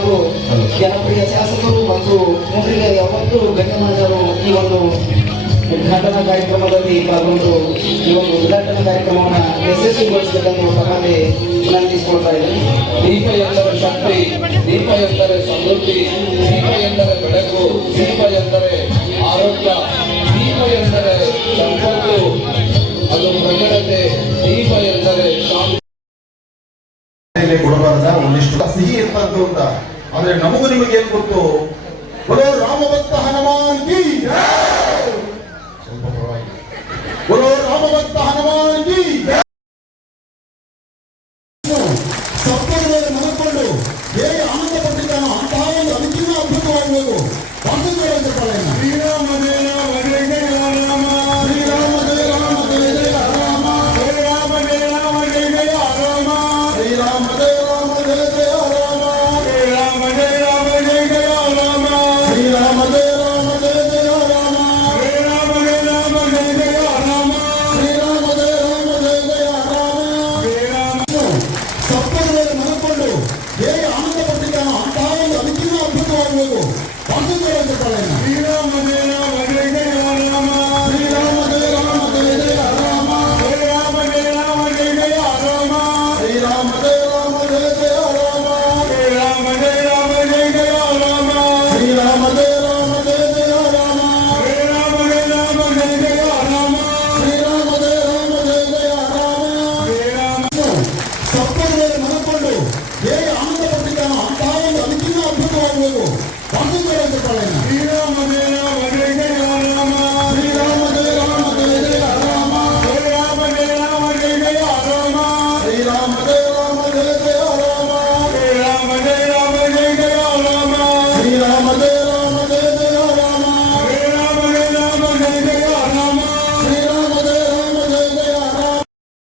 ಹಾಗೂ ಜನಪ್ರಿಯ ಶಾಸಕರು ಮತ್ತು ಮುಖ್ಯ ಯಾವತ್ತೂ ಗಣ್ಯಮಾನ್ಯರು ಈ ಒಂದು ಉದ್ಘಾಟನಾ ಕಾರ್ಯಕ್ರಮದಲ್ಲಿ ಪಾಲ್ಗೊಂಡು ಈ ಒಂದು ಉದ್ಘಾಟನಾ ಕಾರ್ಯಕ್ರಮವನ್ನು ಯಶಸ್ವಿಗೊಳಿಸಬೇಕೆಂದು ತಮ್ಮಲ್ಲಿ ವಿನಂತಿಸಿಕೊಳ್ತಾ ಇದ್ದೀನಿ ದೀಪ ಎಂದರೆ ಶಕ್ತಿ ದೀಪ ಎಂದರೆ ಸಮೃದ್ಧಿ ದೀಪ ಎಂದರೆ ಬೆಳಕು ದೀಪ ಎಂದರೆ ಆರೋಗ್ಯ ದೀಪ ಎಂದರೆ ಸಂಪತ್ತು, ಅದು ಪ್ರಕಟತೆ ದೀಪ ಎಂದರೆ ಕೊಡಬಾರ್ದ, ಒಂದಿಷ್ಟು. ಸಿಹಿ ಇರ್ತಂತ ಅಂತ. ಆದ್ರೆ ನಮಗೂ ನಿಮಗೆ ಏನ್ ಗೊತ್ತು? ಬರೋ ರಾಮಭಕ್ತ ಹನುಮಾನ್ ಕಿ ಸ್ವಲ್ಪ ಪರವಾಗಿಲ್ಲ. ಬರೋ ರಾಮಭಕ್ತ ಹನುಮಾನ್ ಕಿ ಹೇಗೆ ಆನಂದ ಪಟ್ಟಿದ್ದಾನೋ ಅಂತಹ ಒಂದು ವಾಸುದೇವ ಪಾಲನ ಶ್ರೀರಾಮ ನೀವು ಪಾಕಿಸ್ತಾನ ನೀವು ವಂದಿಸಿಕೊಳ್ಳಬೇಕು ಶ್ರೀರಾಮ ದೇವ ಮಗಳಿಗೆ ರಾಮ ಶ್ರೀರಾಮ ದೇವ ಮಗಳಿಗೆ ರಾಮ ಶ್ರೀರಾಮ ದೇವ ಮಗಳಿಗೆ ರಾಮ ಶ್ರೀರಾಮ ದೇವ ಮಗಳಿಗೆ ರಾಮ